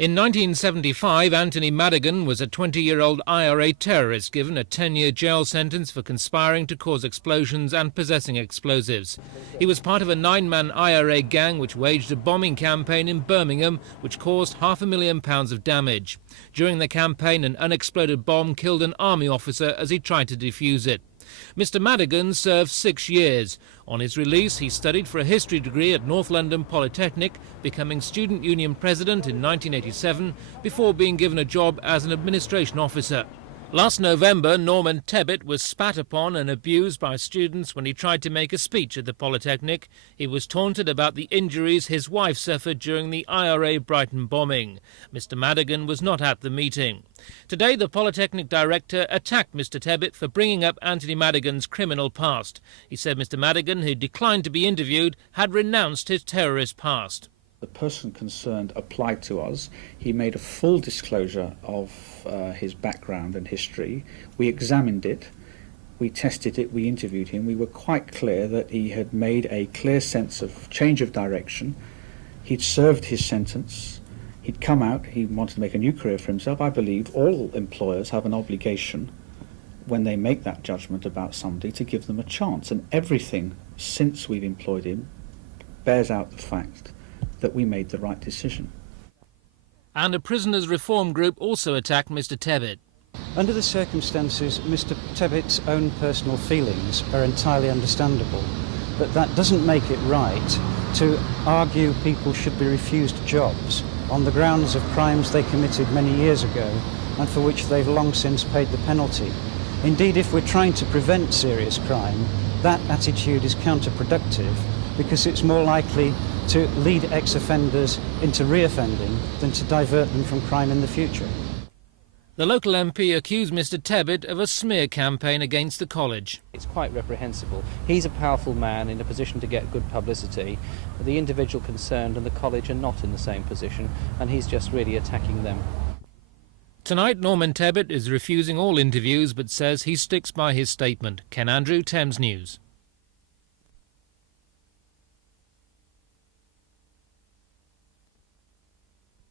In 1975, Anthony Madigan was a 20-year-old IRA terrorist given a 10-year jail sentence for conspiring to cause explosions and possessing explosives. He was part of a 9-man IRA gang which waged a bombing campaign in Birmingham which caused £500,000 of damage. During the campaign, an unexploded bomb killed an army officer as he tried to defuse it. Mr Madigan served 6 years. On his release, he studied for a history degree at North London Polytechnic, becoming Student Union President in 1987 before being given a job as an administration officer. Last November, Norman Tebbit was spat upon and abused by students when he tried to make a speech at the Polytechnic. He was taunted about the injuries his wife suffered during the IRA Brighton bombing. Mr Madigan was not at the meeting. Today, the Polytechnic director attacked Mr Tebbit for bringing up Anthony Madigan's criminal past. He said Mr Madigan, who declined to be interviewed, had renounced his terrorist past. The person concerned applied to us. He made a full disclosure of his background and history. We examined it, we tested it, we interviewed him. We were quite clear that he had made a clear sense of change of direction. He'd served his sentence. He'd come out. He wanted to make a new career for himself. I believe all employers have an obligation when they make that judgment about somebody to give them a chance. And everything since we've employed him bears out the fact that we made the right decision. And a prisoners' reform group also attacked Mr Tebbit. Under the circumstances, Mr Tebbit's own personal feelings are entirely understandable, but that doesn't make it right to argue people should be refused jobs on the grounds of crimes they committed many years ago and for which they've long since paid the penalty. Indeed, if we're trying to prevent serious crime, that attitude is counterproductive because it's more likely to lead ex-offenders into re-offending than to divert them from crime in the future. The local MP accused Mr Tebbit of a smear campaign against the college. It's quite reprehensible. He's a powerful man in a position to get good publicity. The individual concerned and the college are not in the same position, and he's just really attacking them. Tonight, Norman Tebbit is refusing all interviews but says he sticks by his statement. Ken Andrew, Thames News.